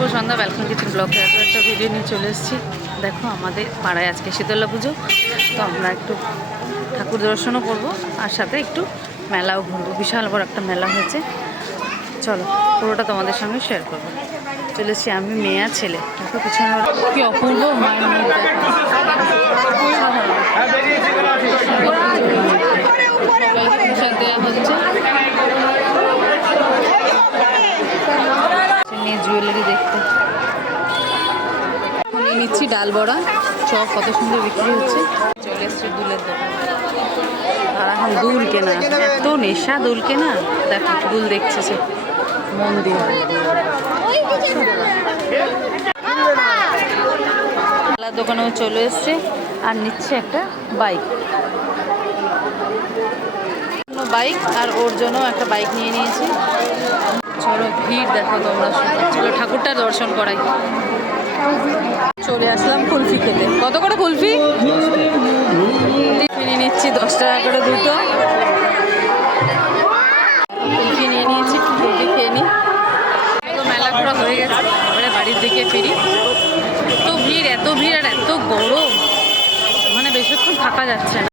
শুভ সন্ধ্যা, welcome kitchen ব্লগে একটা video নিয়ে চলে এসেছি। দেখো আমাদের পাড়ায় আজকে শীতলা পুজো, তো আমরা একটু ঠাকুর দর্শনও করবো আর সাথে একটু মেলাও ঘুরবো। বিশাল বড় একটা মেলা হয়েছে, চলো পুরোটা তোমাদের সঙ্গে শেয়ার করবো। চলে এসেছি আমি, মেয়ে আর ছেলে। দেখো পিছনে কি অপূর্ব মায়ের মুখ দেখো, সবাইকে প্রসাদ দেওয়া হচ্ছে। নিয়ে জুয়েলারি দেখতে নিয়ে নিচ্ছি ডাল বড়া, চপ কত সুন্দর বিক্রি হচ্ছে। চলে এসছে দুলের দোকান, আর এখন দুল কেনা, এত নেশা দুল কেনা। দেখো দুল দেখছে সে মন দিয়ে। খেলার দোকানেও চলে এসছে আর নিচ্ছে একটা বাইক, বাইক আর ওর জন্য একটা বাইক নিয়ে নিয়েছি। চলো ভিড় দেখো তোমরা, চলো ঠাকুরটা দর্শন করাই। চলে আসলাম কুলফি খেতে। কত করে কুলফি? কিনে নিচ্ছি 10 টাকা করে দুটো। কুলফি নিয়ে নিয়েছি, কুলফি খেয়ে নিই। তো মেলা ঘোরা হয়ে গেছে, এবারে বাড়ির দিকে ফিরি। এত ভিড় আর এত গরম, মানে বেশিক্ষণ থাকা যাচ্ছে না।